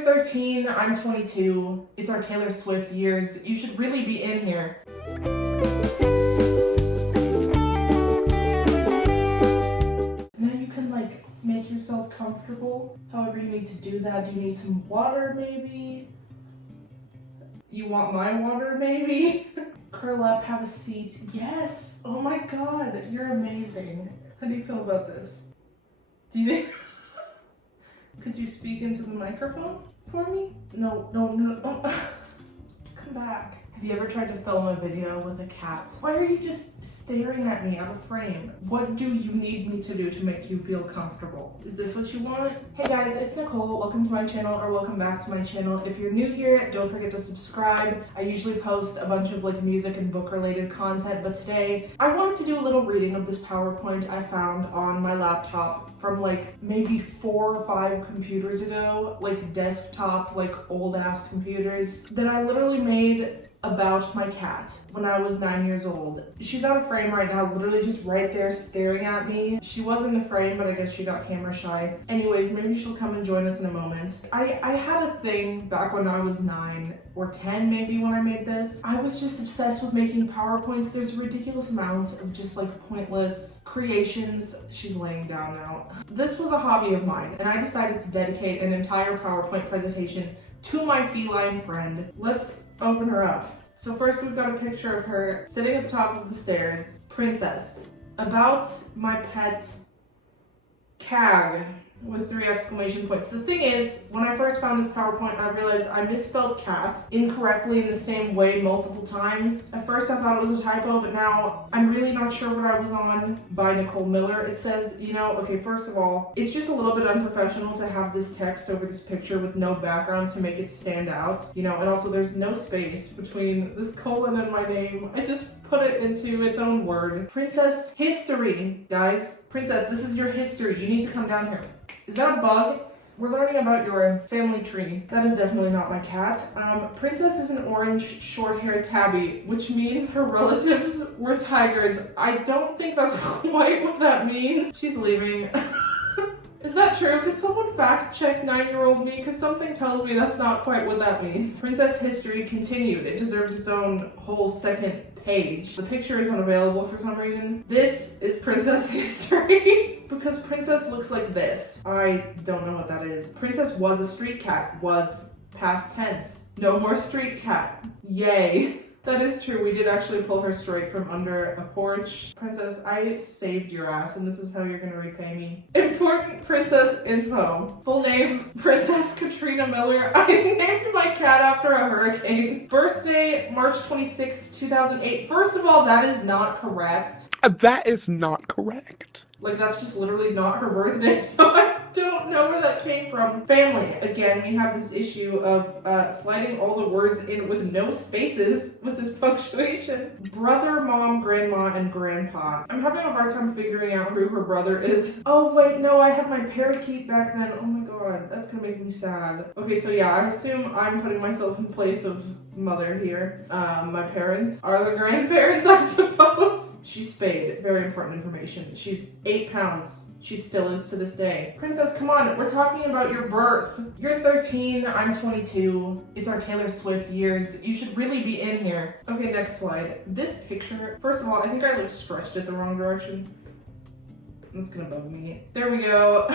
You're 13, I'm 22. It's our Taylor Swift years. You should really be in here. Now you can like make yourself comfortable. However you need to do that. Do you need some water maybe? You want my water maybe? Curl up, have a seat. Yes! Oh my god, you're amazing. How do you feel about this? Do you think... Could you speak into the microphone for me? No. Oh. Come back. Have you ever tried to film a video with a cat? Why are you just staring at me out of frame? What do you need me to do to make you feel comfortable? Is this what you want? Hey guys, it's Nicole. Welcome to my channel, or welcome back to my channel. If you're new here, don't forget to subscribe. I usually post a bunch of like music and book related content, but today I wanted to do a little reading of this PowerPoint I found on my laptop from like maybe 4 or 5 computers ago, like desktop, like old ass computers that I literally made about my cat when I was 9 years old. She's out of frame right now, literally just right there staring at me. She was in the frame, but I guess she got camera shy. Anyways, maybe she'll come and join us in a moment. I had a thing back when I was 9 or 10 maybe when I made this. I was just obsessed with making PowerPoints. There's a ridiculous amount of just like pointless creations. She's laying down now. This was a hobby of mine, and I decided to dedicate an entire PowerPoint presentation to my feline friend. Let's open her up. So first we've got a picture of her sitting at the top of the stairs. Princess. About my pet Cag with 3 exclamation points. The thing is, when I first found this PowerPoint, I realized I misspelled cat incorrectly in the same way multiple times. At first I thought it was a typo, but now I'm really not sure what I was on. By Nicole Miller. It says, you know, okay, first of all, it's just a little bit unprofessional to have this text over this picture with no background to make it stand out, you know, and also there's no space between this colon and my name. I just put it into its own word. Princess history, guys. Princess, this is your history. You need to come down here. Is that a bug? We're learning about your family tree. That is definitely not my cat. Princess is an orange short-haired tabby, which means her relatives were tigers. I don't think that's quite what that means. She's leaving. Is that true? Could someone fact check 9-year-old me? Because something tells me that's not quite what that means. Princess history continued. It deserved its own whole second page. The picture is unavailable for some reason. This is Princess history because Princess looks like this. I don't know what that is. Princess was a street cat. Was past tense. No more street cat. Yay. That is true. We did actually pull her straight from under a porch. Princess, I saved your ass, and this is how you're gonna repay me. Important princess info. Full name, Princess Katrina Miller. I named my cat after a hurricane. Birthday, March 26th, 2008. First of all, that is not correct. That is not correct. Like, that's just literally not her birthday, so I don't know where that came from. Family. Again, we have this issue of sliding all the words in with no spaces with this punctuation. Brother, mom, grandma, and grandpa. I'm having a hard time figuring out who her brother is. Oh, wait, no, I had my parakeet back then. Oh my god, that's gonna make me sad. Okay, so yeah, I assume I'm putting myself in place of mother here. My parents are the grandparents, I suppose. She's spayed. Very important information. She's 8 pounds. She still is to this day. Princess, come on. We're talking about your birth. You're 13. I'm 22. It's our Taylor Swift years. You should really be in here. Okay, next slide. This picture, first of all, I think I like stretched it the wrong direction. That's gonna bug me. There we go.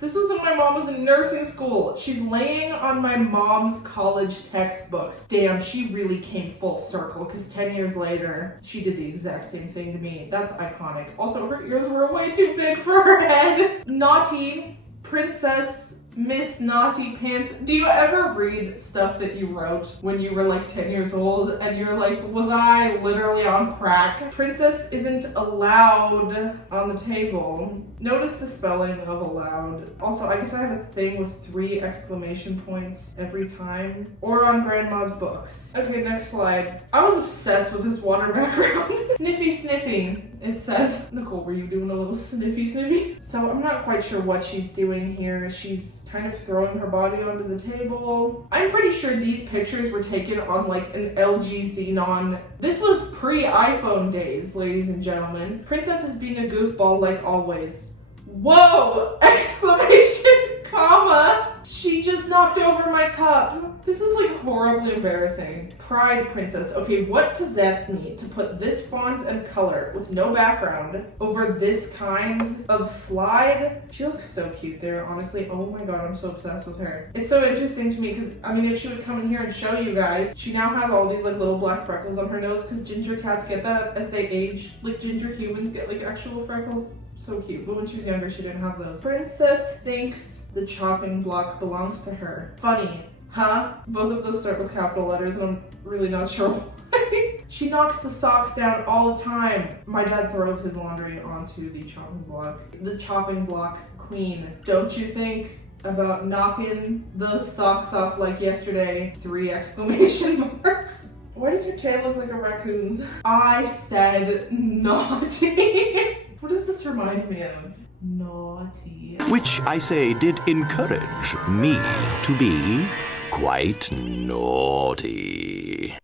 This was when my mom was in nursing school. She's laying on my mom's college textbooks. Damn, she really came full circle because 10 years later, she did the exact same thing to me. That's iconic. Also, her ears were way too big for her head. Naughty, Princess, Miss Naughty Pants. Do you ever read stuff that you wrote when you were like 10 years old and you're like, was I literally on crack? Princess isn't allowed on the table. Notice the spelling of allowed. Also, I guess I have a thing with 3 exclamation points every time. Or on grandma's books. Okay, next slide. I was obsessed with this water background. Sniffy sniffy. It says, Nicole, were you doing a little sniffy sniffy? So I'm not quite sure what she's doing here. She's kind of throwing her body onto the table. I'm pretty sure these pictures were taken on like an LG Xenon. This was pre-iPhone days, ladies and gentlemen. Princess is being a goofball like always. Whoa! Exclamation, comma. She just knocked over my cup. This is like horribly embarrassing. Pride Princess. Okay, what possessed me to put this font and color with no background over this kind of slide? She looks so cute there, honestly. Oh my god, I'm so obsessed with her. It's so interesting to me because, I mean, if she would come in here and show you guys, she now has all these like little black freckles on her nose because ginger cats get that as they age. Like ginger humans get like actual freckles. So cute, but when she was younger, she didn't have those. Princess thinks the chopping block belongs to her. Funny, huh? Both of those start with capital letters, and I'm really not sure why. She knocks the socks down all the time. My dad throws his laundry onto the chopping block. The chopping block queen. Don't you think about knocking those socks off like yesterday? 3 exclamation marks. Why does her tail look like a raccoon's? I said naughty. What does this remind me of? Naughty. Which I say did encourage me to be quite naughty.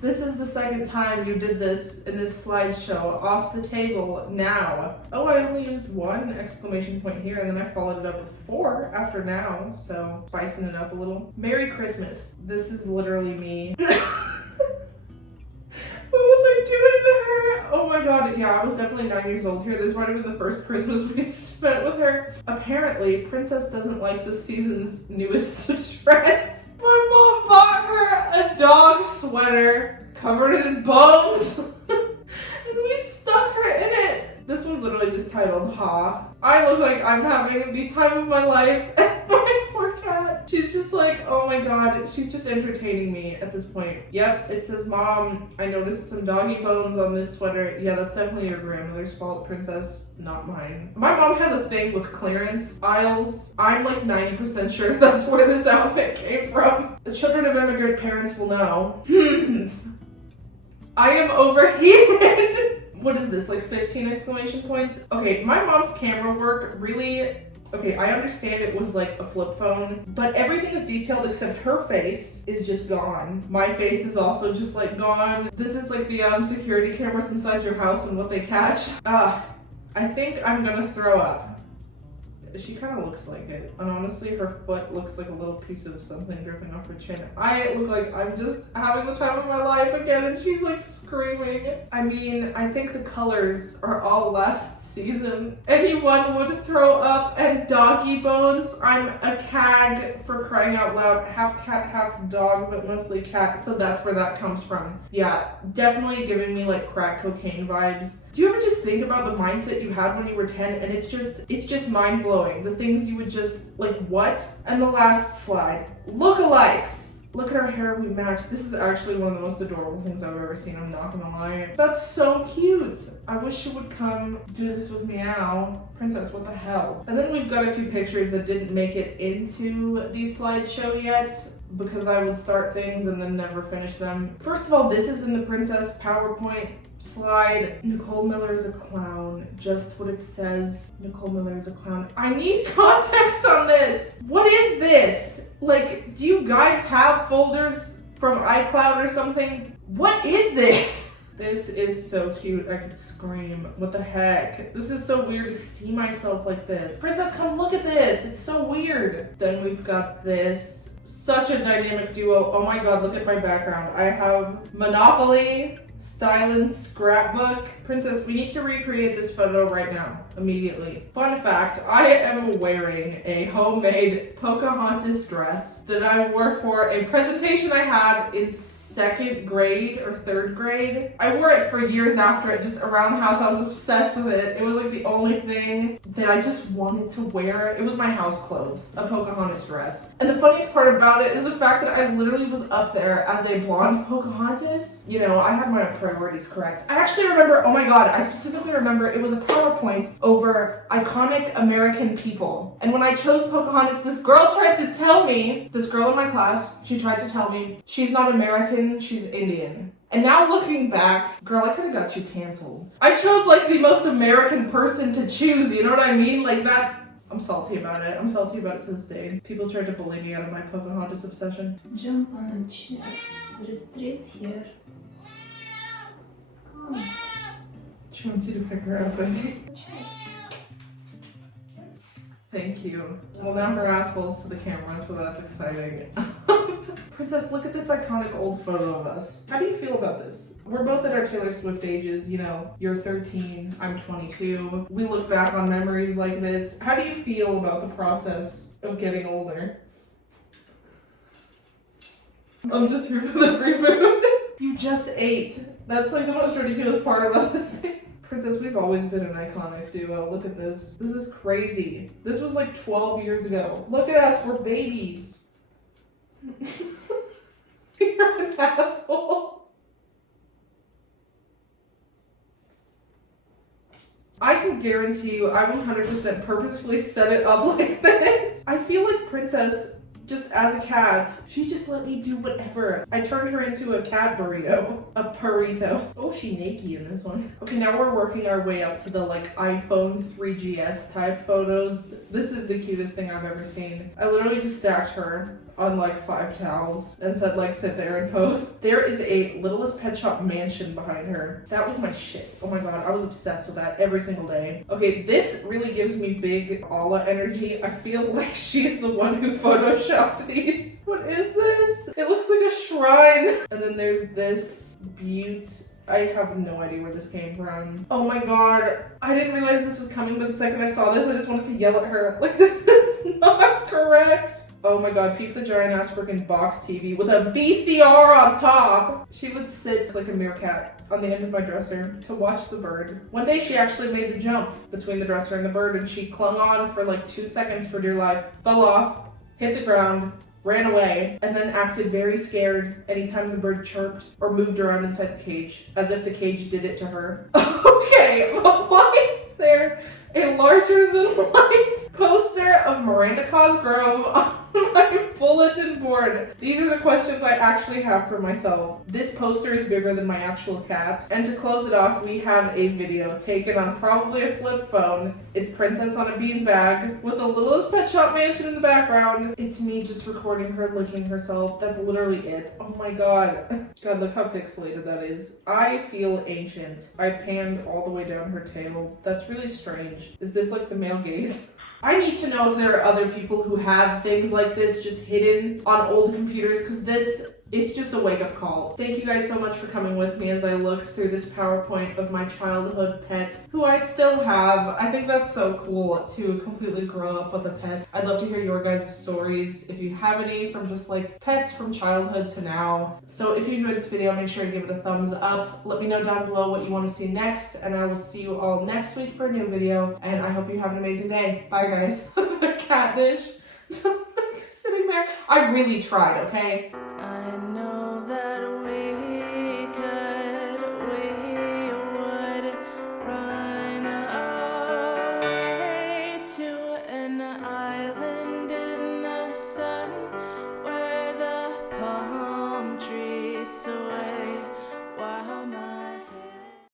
This is the second time you did this in this slideshow. Off the table now. Oh, I only used 1 exclamation point here, and then I followed it up with 4 after now, so spicing it up a little. Merry Christmas. This is literally me. What was I doing to her? Oh my god, yeah, I was definitely 9 years old here. This might have been the first Christmas we spent with her. Apparently, Princess doesn't like this season's newest trends. My mom bought her a dog sweater covered in bones, and we stuck her in it. This one's literally just titled Ha. I look like I'm having the time of my life. My poor cat. She's just like, oh my god, she's just entertaining me at this point. Yep, it says, Mom, I noticed some doggy bones on this sweater. Yeah, that's definitely your grandmother's fault, Princess, not mine. My mom has a thing with clearance aisles. I'm like 90% sure that's where this outfit came from. The children of immigrant parents will know. I am overheated. What is this, like 15 exclamation points? Okay, my mom's camera work really, okay, I understand it was like a flip phone, but everything is detailed except her face is just gone. My face is also just like gone. This is like the security cameras inside your house and what they catch. I think I'm gonna throw up. She kind of looks like it. And honestly, her foot looks like a little piece of something dripping off her chin. I look like I'm just having the time of my life again, and she's like screaming. I mean, I think the colors are all last season. Anyone would throw up and doggy bones. I'm a cag, for crying out loud. Half cat, half dog, but mostly cat, so that's where that comes from. Yeah, definitely giving me like crack cocaine vibes. Do you ever just think about the mindset you had when you were 10 and it's just mind-blowing. The things you would just, like, what? And the last slide. Lookalikes. Look at her hair, we match. This is actually one of the most adorable things I've ever seen, I'm not gonna lie. That's so cute. I wish she would come do this with Meow. Princess, what the hell? And then we've got a few pictures that didn't make it into the slideshow yet, because I would start things and then never finish them. First of all, this is in the Princess PowerPoint slide. Nicole Miller is a clown. Just what it says. Nicole Miller is a clown. I need context on this. What is this? Like, do you guys have folders from iCloud or something? What is this? This is so cute. I could scream. What the heck? This is so weird to see myself like this. Princess, come look at this. It's so weird. Then we've got this. Such a dynamic duo. Oh my god, look at my background. I have Monopoly, Stylin' Scrapbook. Princess, we need to recreate this photo right now, immediately. Fun fact, I am wearing a homemade Pocahontas dress that I wore for a presentation I had in 2nd grade or 3rd grade. I wore it for years after it, just around the house. I was obsessed with it. It was like the only thing that I just wanted to wear. It was my house clothes, a Pocahontas dress. And the funniest part about it is the fact that I literally was up there as a blonde Pocahontas. You know, I had my priorities correct. I actually remember, oh my god, I specifically remember it was a PowerPoint over iconic American people. And when I chose Pocahontas, this girl tried to tell me, this girl in my class, she tried to tell me, she's not American, she's Indian. And now looking back, girl, I could have got you canceled. I chose like the most American person to choose, you know what I mean? Like that, I'm salty about it. I'm salty about it to this day. People tried to bully me out of my Pocahontas obsession. Jump on a chair. Restrict here. Come. She wants you to pick her up, I think. Thank you. Well, now her ass falls to the camera, so that's exciting. Princess, look at this iconic old photo of us. How do you feel about this? We're both at our Taylor Swift ages, you know, you're 13, I'm 22. We look back on memories like this. How do you feel about the process of getting older? I'm just here for the free food. You just ate. That's like the most ridiculous part about this thing. Princess, we've always been an iconic duo. Look at this. This is crazy. This was like 12 years ago. Look at us, we're babies. You're an asshole. I can guarantee you I 100% purposefully set it up like this. I feel like Princess, just as a cat, she just let me do whatever. I turned her into a cat burrito. A burrito. Oh, she naked in this one. Okay, now we're working our way up to the like iPhone 3GS type photos. This is the cutest thing I've ever seen. I literally just stacked her on like 5 towels and said like sit there and pose. There is a Littlest Pet Shop mansion behind her. That was my shit. Oh my god, I was obsessed with that every single day. Okay, this really gives me big Ala energy. I feel like she's the one who photoshopped these. What is this? It looks like a shrine. And then there's this butte. I have no idea where this came from. Oh my god. I didn't realize this was coming, but the second I saw this, I just wanted to yell at her. Like, this is not correct. Oh my god, peep the giant ass freaking box TV with a VCR on top. She would sit like a meerkat on the end of my dresser to watch the bird. One day she actually made the jump between the dresser and the bird, and she clung on for like 2 seconds for dear life, fell off, hit the ground, ran away, and then acted very scared anytime the bird chirped or moved around inside the cage, as if the cage did it to her. Okay, but why is there a larger-than-life poster of Miranda Cosgrove on my bulletin board? These are the questions I actually have for myself. This poster is bigger than my actual cat. And to close it off, we have a video taken on probably a flip phone. It's Princess on a beanbag with the Littlest Pet Shop mansion in the background. It's me just recording her licking herself. That's literally it. Oh my god. God, look how pixelated that is. I feel ancient. I panned all the way down her tail. That's really strange. Is this like the male gaze? I need to know if there are other people who have things like this just hidden on old computers, because it's just a wake-up call. Thank you guys so much for coming with me as I looked through this PowerPoint of my childhood pet, who I still have. I think that's so cool to completely grow up with a pet. I'd love to hear your guys' stories, if you have any, from just like pets from childhood to now. So if you enjoyed this video, make sure to give it a thumbs up. Let me know down below what you want to see next, and I will see you all next week for a new video, and I hope you have an amazing day. Bye guys. Cat dish. Sitting there. I really tried, okay?